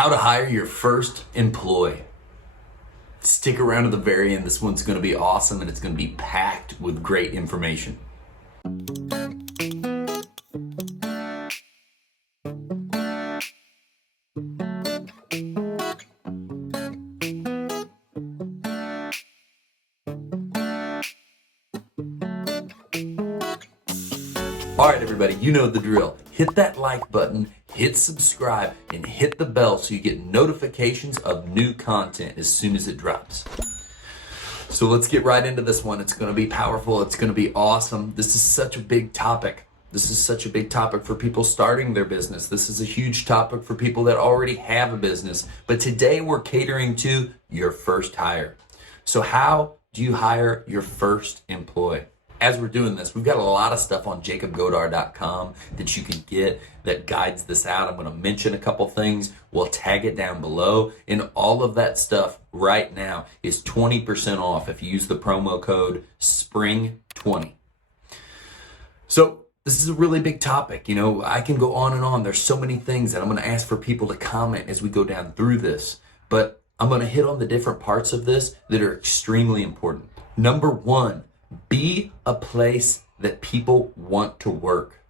How to hire your first employee. Stick around to the very end. This one's going to be awesome and it's going to be packed with great information. All right, everybody, you know the drill. Hit that like button, hit subscribe, and hit the bell so you get notifications of new content as soon as it drops. So let's get right into this one. It's going to be powerful. It's going to be awesome. This is such a big topic. This is such a big topic for people starting their business. This is a huge topic for people that already have a business. But today we're catering to your first hire. So how do you hire your first employee? As we're doing this, we've got a lot of stuff on jacobgodar.com that you can get that guides this out. I'm going to mention a couple things. We'll tag it down below. And all of that stuff right now is 20% off if you use the promo code SPRING20. So this is a really big topic. You know, I can go on and on. There's so many things that I'm going to ask for people to comment as we go down through this. But I'm going to hit on the different parts of this that are extremely important. Number one, be a place that people want to work.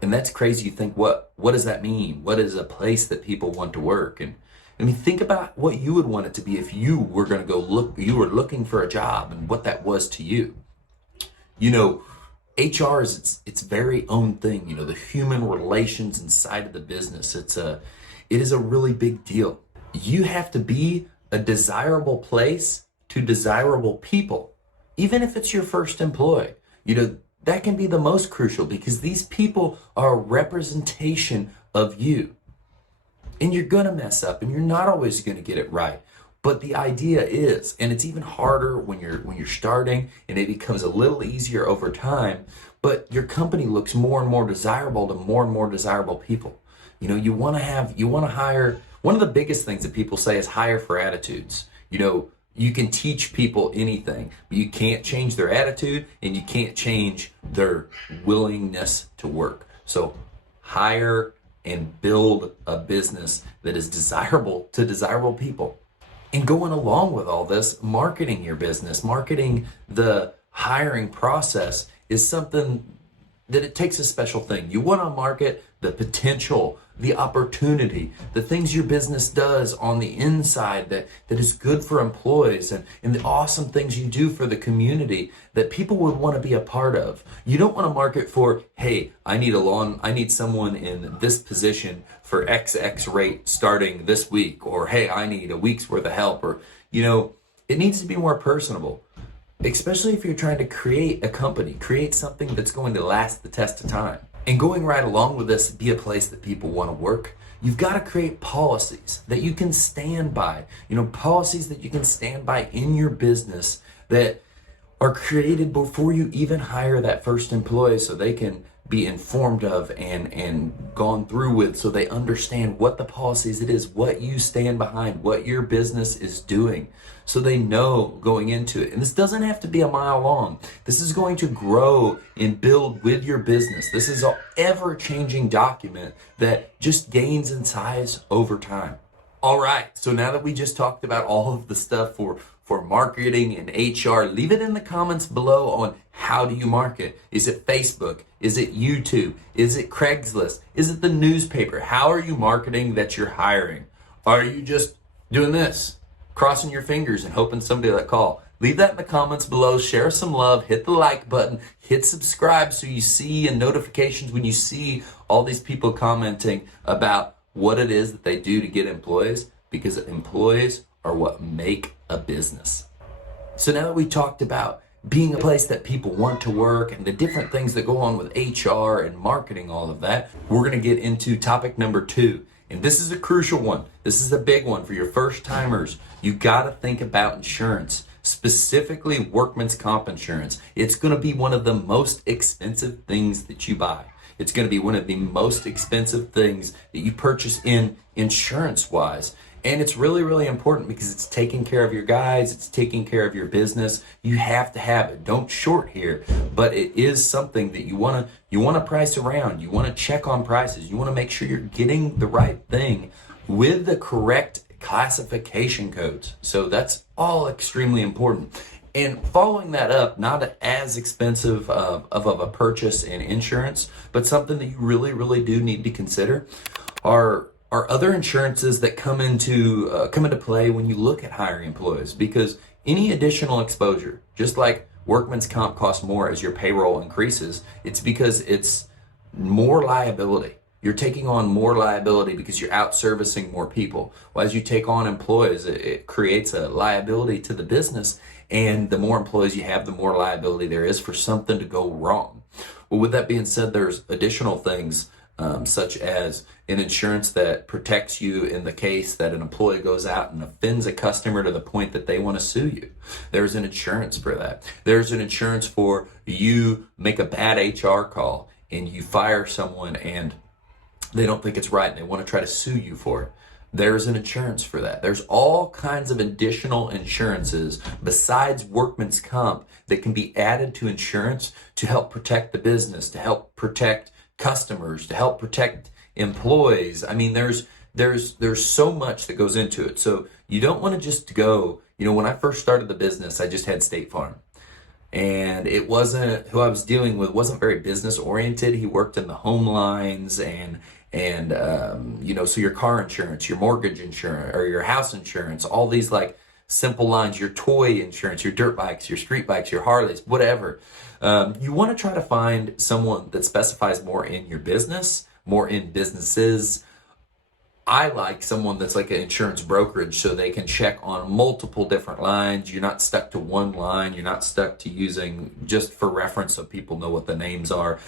And that's crazy. You think, what does that mean? What is a place that people want to work? And I mean, think about what you would want it to be if you were going to go you were looking for a job and what that was to you. You know, HR is its very own thing. You know, the human relations inside of the business. It is a really big deal. You have to be a desirable place to desirable people. Even if it's your first employee, you know, that can be the most crucial because these people are a representation of you. And you're going to mess up and you're not always going to get it right. But the idea is, and it's even harder when you're starting and it becomes a little easier over time, but your company looks more and more desirable to more and more desirable people. You know, you want to hire, one of the biggest things that people say is hire for attitudes. You know, you can teach people anything, but you can't change their attitude and you can't change their willingness to work. So hire and build a business that is desirable to desirable people. And going along with all this, marketing your business, marketing the hiring process is something that it takes a special thing. You want to market the potential, the opportunity, the things your business does on the inside that is good for employees and the awesome things you do for the community that people would want to be a part of. You don't want to market for, hey, I need someone in this position for XX rate starting this week, or hey, I need a week's worth of help, or, you know, it needs to be more personable. Especially if you're trying to create a company, create something that's going to last the test of time. And going right along with this, be a place that people want to work. You've got to create policies that you can stand by. You know, policies that you can stand by in your business that are created before you even hire that first employee so they can be informed of and gone through with, so they understand what the policies it is, what you stand behind, what your business is doing, so they know going into it. And this doesn't have to be a mile long. This is going to grow and build with your business. This is an ever-changing document that just gains in size over time. All right, so now that we just talked about all of the stuff for marketing and HR, leave it in the comments below on how do you market. Is it Facebook? Is it YouTube? Is it Craigslist? Is it the newspaper? How are you marketing that you're hiring? Are you just doing this, crossing your fingers and hoping somebody will call? Leave that in the comments below. Share some love. Hit the like button. Hit subscribe so you see in notifications when you see all these people commenting about what it is that they do to get employees, because employees are what make a business. So now that we talked about being a place that people want to work and the different things that go on with HR and marketing, all of that, we're going to get into topic number 2. And this is a crucial one. This is a big one for your first timers. You got to think about insurance, specifically workman's comp insurance. It's going to be one of the most expensive things that you buy. It's going to be one of the most expensive things that you purchase in insurance-wise. And it's really, really important because it's taking care of your guys. It's taking care of your business. You have to have it. Don't short here, but it is something that you want to price around. You want to check on prices. You want to make sure you're getting the right thing with the correct classification codes. So that's all extremely important. And following that up, not as expensive of a purchase in insurance, but something that you really, really do need to consider are other insurances that come into play when you look at hiring employees. Because any additional exposure, just like workman's comp costs more as your payroll increases, it's because it's more liability. You're taking on more liability because you're out servicing more people. Well, as you take on employees, it creates a liability to the business, and the more employees you have, the more liability there is for something to go wrong. Well, with that being said, there's additional things such as an insurance that protects you in the case that an employee goes out and offends a customer to the point that they want to sue you. There's an insurance for that. There's an insurance for you make a bad HR call and you fire someone and they don't think it's right and they want to try to sue you for it. There's an insurance for that. There's all kinds of additional insurances besides workman's comp that can be added to insurance to help protect the business, to help protect customers, to help protect employees. I mean, there's so much that goes into it. So you don't want to just go, when I first started the business, I just had State Farm. And it wasn't, who I was dealing with wasn't very business oriented. He worked in the home lines and so your car insurance, your mortgage insurance, or your house insurance, all these like simple lines, your toy insurance, your dirt bikes, your street bikes, your Harleys, whatever. You want to try to find someone that specifies more in your business, more in businesses. I like someone that's like an insurance brokerage so they can check on multiple different lines. You're not stuck to one line. You're not stuck to using, just for reference so people know what the names are,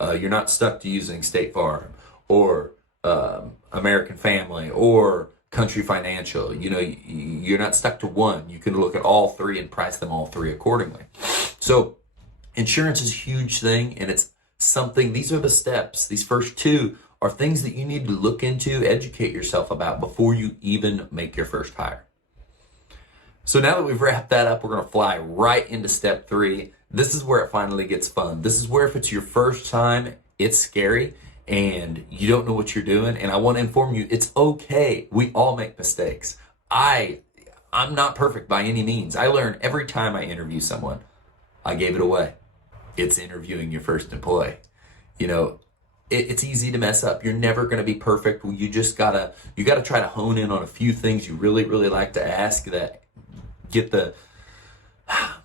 you're not stuck to using State Farm or American Family or Country Financial. You're not stuck to one. You can look at all three and price them all three accordingly. So insurance is a huge thing, and it's something, these are the steps. These first two are things that you need to look into, educate yourself about before you even make your first hire. So now that we've wrapped that up, we're going to fly right into step 3. This is where it finally gets fun. This is where if it's your first time, it's scary and you don't know what you're doing. And I want to inform you, it's okay. We all make mistakes. I'm not perfect by any means. I learn every time I interview someone. I gave it away. It's interviewing your first employee. It's easy to mess up. You're never going to be perfect. You just gotta try to hone in on a few things you really, really like to ask that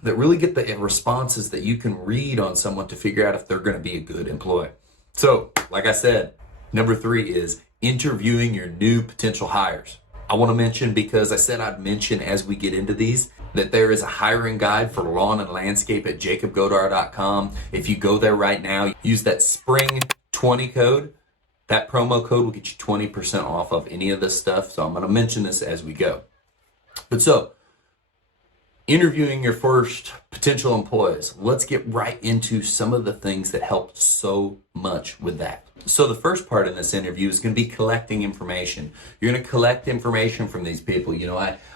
really get the responses that you can read on someone to figure out if they're going to be a good employee. So, like I said, number 3 is interviewing your new potential hires. I want to mention, because I said I'd mention as we get into these, that there is a hiring guide for lawn and landscape at jacobgodar.com. If you go there right now, use that SPRING20 code. That promo code will get you 20% off of any of this stuff. So I'm going to mention this as we go. But so, interviewing your first potential employees, let's get right into some of the things that help so much with that. So the first part in this interview is going to be collecting information. You're going to collect information from these people.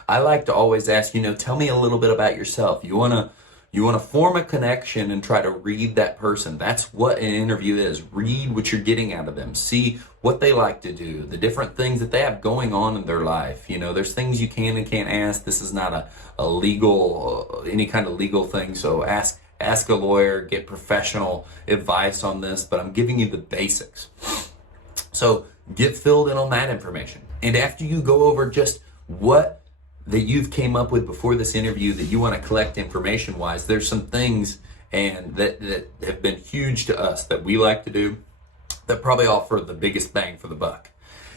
I like to always ask, tell me a little bit about yourself. You want to form a connection and try to read that person. That's what an interview is. Read what you're getting out of them. See what they like to do, the different things that they have going on in their life. There's things you can and can't ask. This is not a legal, any kind of legal thing. So ask a lawyer, get professional advice on this, but I'm giving you the basics. So get filled in on that information. And after you go over just what that you've came up with before this interview that you want to collect information wise, there's some things and that have been huge to us that we like to do that probably offer the biggest bang for the buck.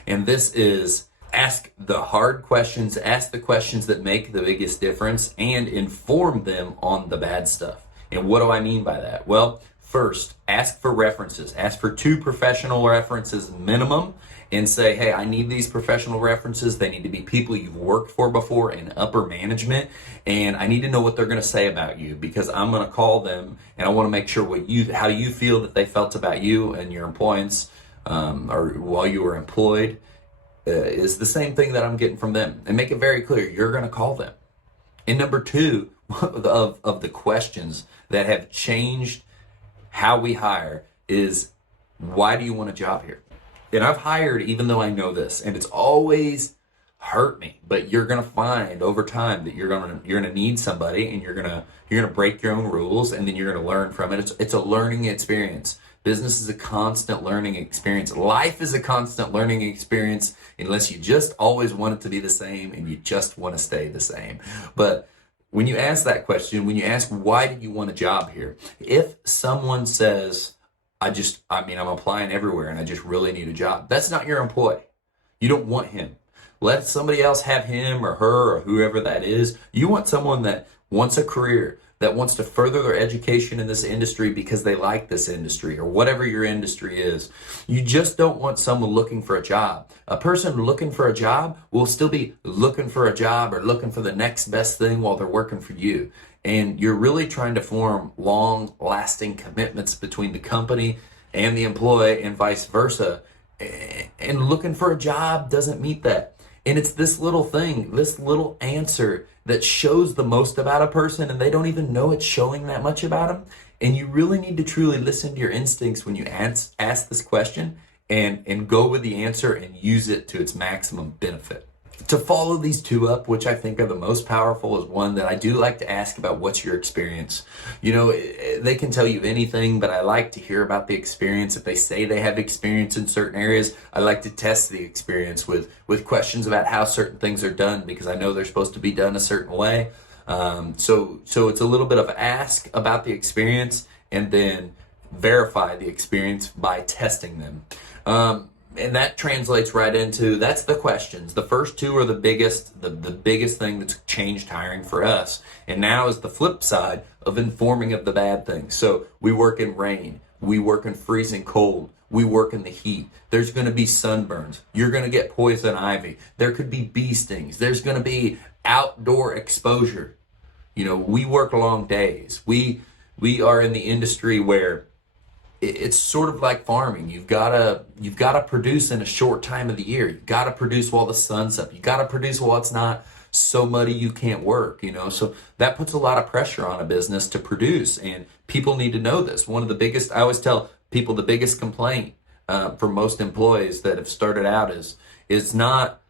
And this is ask the hard questions, ask the questions that make the biggest difference, and inform them on the bad stuff. And what do I mean by that? Well, first, ask for references. Ask for 2 professional references minimum and say, hey, I need these professional references. They need to be people you've worked for before in upper management, and I need to know what they're going to say about you because I'm going to call them and I want to make sure how you feel that they felt about you and your employance or while you were employed is the same thing that I'm getting from them, and make it very clear you're going to call them. And number 2 of the questions that have changed how we hire is, why do you want a job here? And I've hired even though I know this, and it's always hurt me, but you're gonna find over time that you're gonna need somebody, and you're gonna break your own rules, and then you're gonna learn from it. It's a learning experience. Business is a constant learning experience. Life is a constant learning experience unless you just always want it to be the same and you just want to stay the same. But when you ask that question, when you ask why did you want a job here, if someone says, I'm applying everywhere and I just really need a job, that's not your employee. You don't want him. Let somebody else have him or her or whoever that is. You want someone that wants a career, that wants to further their education in this industry because they like this industry or whatever your industry is. You just don't want someone looking for a job. A person looking for a job will still be looking for a job or looking for the next best thing while they're working for you. And you're really trying to form long-lasting commitments between the company and the employee and vice versa. And looking for a job doesn't meet that. And it's this little thing, this little answer that shows the most about a person, and they don't even know it's showing that much about them. And you really need to truly listen to your instincts when you ask this question and go with the answer and use it to its maximum benefit. To follow these two up, which I think are the most powerful, is one that I do like to ask about what's your experience. You know, they can tell you anything, but I like to hear about the experience. If they say they have experience in certain areas, I like to test the experience with questions about how certain things are done, because I know they're supposed to be done a certain way. So it's a little bit of ask about the experience and then verify the experience by testing them. And that translates right into, that's the questions. The first two are the biggest thing that's changed hiring for us. And now is the flip side of informing of the bad things. So we work in rain. We work in freezing cold. We work in the heat. There's going to be sunburns. You're going to get poison ivy. There could be bee stings. There's going to be outdoor exposure. You know, we work long days. We are in the industry where it's sort of like farming. You've got to produce in a short time of the year. You've got to produce while the sun's up. You've got to produce while it's not so muddy you can't work, you know. So that puts a lot of pressure on a business to produce, and people need to know this. One of the biggest, I always tell people, the biggest complaint for most employees that have started out is not,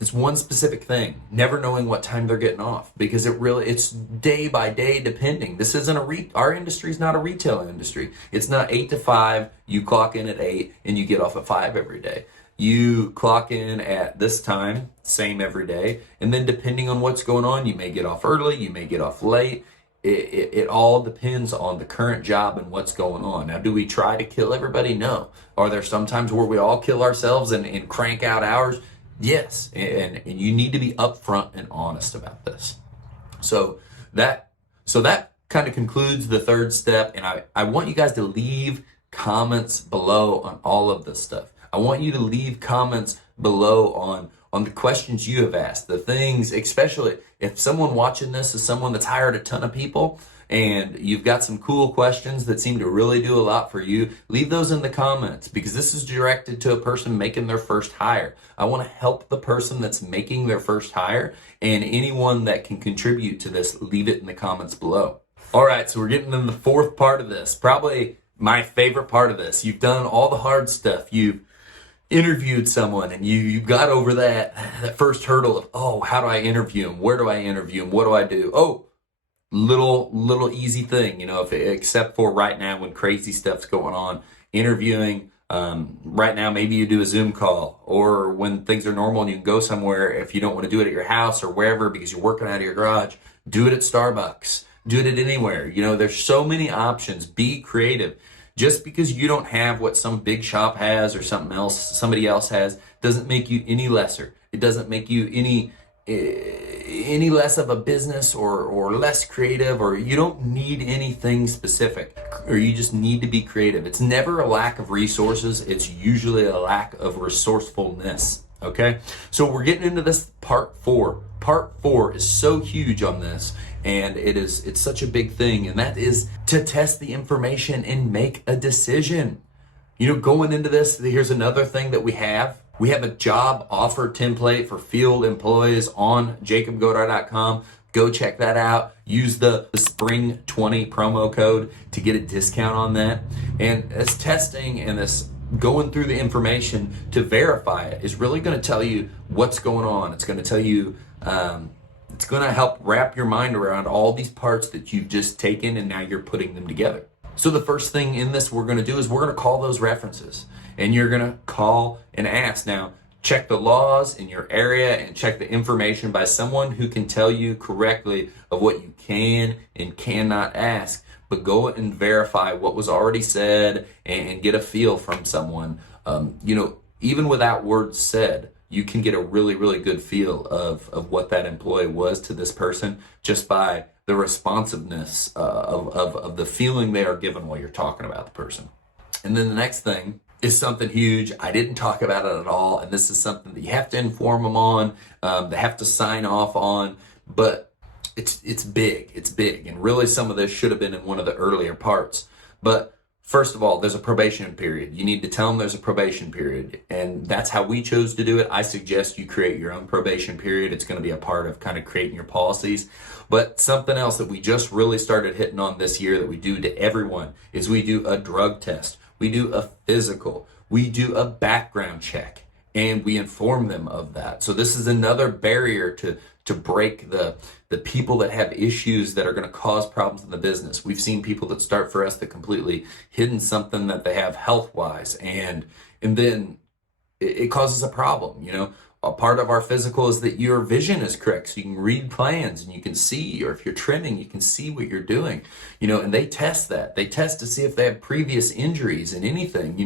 it's one specific thing, never knowing what time they're getting off, because it's day by day depending. This isn't our industry is not a retail industry. It's not 8 to 5, you clock in at 8 and you get off at 5 every day. You clock in at this time, same every day, and then depending on what's going on, you may get off early, you may get off late. It all depends on the current job and what's going on. Now, do we try to kill everybody? No. Are there some times where we all kill ourselves and crank out hours? Yes, and you need to be upfront and honest about this. So that kind of concludes the third step, and I want you guys to leave comments below on all of this stuff. I want you to leave comments below on the questions you have asked, the things, especially if someone watching this is someone that's hired a ton of people, and you've got some cool questions that seem to really do a lot for you, leave those in the comments, because this is directed to a person making their first hire. I want to help the person that's making their first hire, and anyone that can contribute to this, leave it in the comments below. All right, so we're getting in the fourth part of this, probably my favorite part of this. You've done all the hard stuff. You've interviewed someone, and you got over that first hurdle of, oh, how do I interview him? Where do I interview him? What do I do? Oh, little easy thing, you know, except for right now when crazy stuff's going on, interviewing, right now maybe you do a Zoom call, or when things are normal and you can go somewhere, if you don't want to do it at your house or wherever because you're working out of your garage, do it at Starbucks, do it at anywhere. You know, there's so many options. Be creative. Just because you don't have what some big shop has or somebody else has, doesn't make you any lesser. It doesn't make you any less of a business or less creative, or you don't need anything specific, or you just need to be creative. It's never a lack of resources. It's usually a lack of resourcefulness. Okay, so we're getting into this part 4. Part 4 is so huge on this, and it's such a big thing, and that is to test the information and make a decision. You know, going into this, here's another thing that we have. We have a job offer template for field employees on jacobgodar.com. Go check that out. Use the Spring20 promo code to get a discount on that. And this testing and this going through the information to verify it is really going to tell you what's going on. It's going to tell you, it's going to help wrap your mind around all these parts that you've just taken and now you're putting them together. So the first thing in this we're going to do is we're going to call those references, and you're going to call and ask. Now, check the laws in your area and check the information by someone who can tell you correctly of what you can and cannot ask. But go and verify what was already said and get a feel from someone. Even without words said, you can get a really, really good feel of what that employee was to this person just by the responsiveness of the feeling they are given while you're talking about the person. And then the next thing is something huge. I didn't talk about it at all, and this is something that you have to inform them on, they have to sign off on, but it's big, and really some of this should have been in one of the earlier parts. But first of all, there's a probation period. You need to tell them there's a probation period, and that's how we chose to do it. I suggest you create your own probation period. It's going to be a part of kind of creating your policies. But something else that we just really started hitting on this year that we do to everyone is we do a drug test. We do a physical. We do a background check, and we inform them of that. So this is another barrier to break the people that have issues that are going to cause problems in the business. We've seen people that start for us that completely hidden something that they have health-wise, and then it causes a problem. A part of our physical is that your vision is correct, so you can read plans and you can see, or if you're trimming, you can see what you're doing. And they test that. They test to see if they have previous injuries and anything.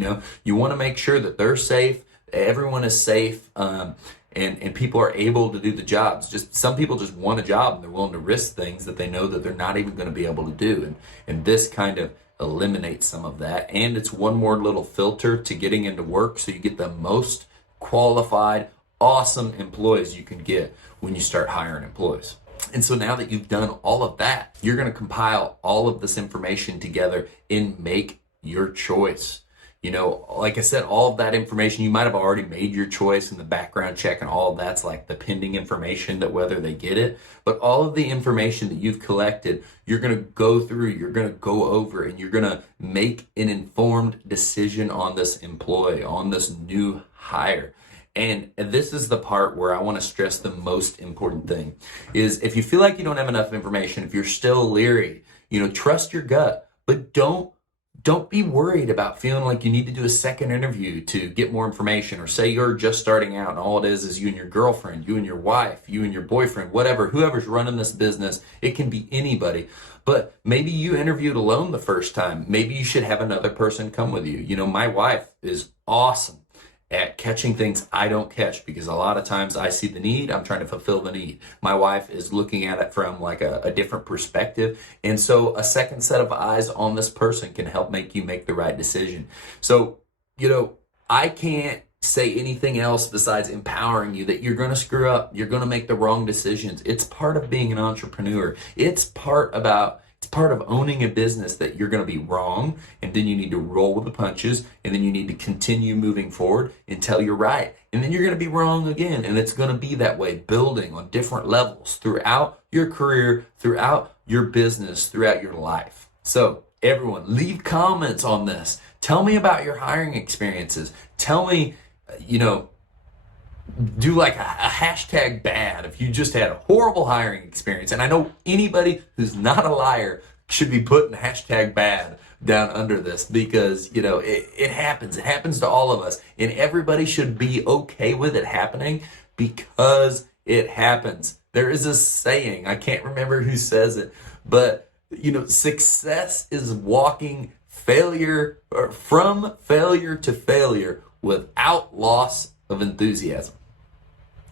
You want to make sure that they're safe, everyone is safe, and people are able to do the jobs. Just some people just want a job and they're willing to risk things that they know that they're not even going to be able to do. And this kind of eliminates some of that. And it's one more little filter to getting into work, so you get the most qualified, awesome employees you can get when you start hiring employees. And so now that you've done all of that, you're going to compile all of this information together and make your choice. Like I said, all of that information, you might have already made your choice in the background check, and all of that's like the pending information that whether they get it. But all of the information that you've collected, you're going to go through, you're going to go over, and you're going to make an informed decision on this employee, on this new hire. And this is the part where I want to stress the most important thing is if you feel like you don't have enough information, if you're still leery, trust your gut, but don't be worried about feeling like you need to do a second interview to get more information, or say you're just starting out and all it is you and your girlfriend, you and your wife, you and your boyfriend, whatever, whoever's running this business. It can be anybody. But maybe you interviewed alone the first time. Maybe you should have another person come with you. My wife is awesome at catching things I don't catch, because a lot of times I see the need, I'm trying to fulfill the need. My wife is looking at it from like a different perspective. And so a second set of eyes on this person can help make you make the right decision. So, I can't say anything else besides empowering you that you're going to screw up. You're going to make the wrong decisions. It's part of being an entrepreneur. It's part of owning a business that you're going to be wrong, and then you need to roll with the punches, and then you need to continue moving forward until you're right. And then you're going to be wrong again, and it's going to be that way, building on different levels throughout your career, throughout your business, throughout your life. So everyone, leave comments on this. Tell me about your hiring experiences. Tell me, do like a hashtag bad if you just had a horrible hiring experience. And I know anybody who's not a liar should be putting hashtag bad down under this, because it happens. It happens to all of us, and everybody should be okay with it happening because it happens. There is a saying, I can't remember who says it, but success is walking failure, or from failure to failure, without loss of enthusiasm.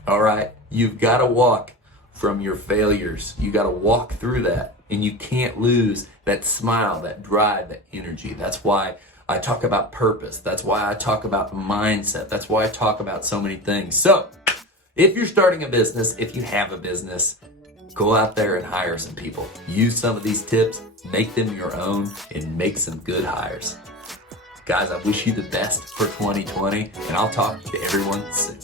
All right, you've got to walk from your failures. You got to walk through that, and you can't lose that smile, that drive, that energy. That's why I talk about purpose. That's why I talk about mindset. That's why I talk about so many things. So if you're starting a business, if you have a business, go out there and hire some people. Use some of these tips, make them your own, and make some good hires. Guys, I wish you the best for 2020, and I'll talk to everyone soon.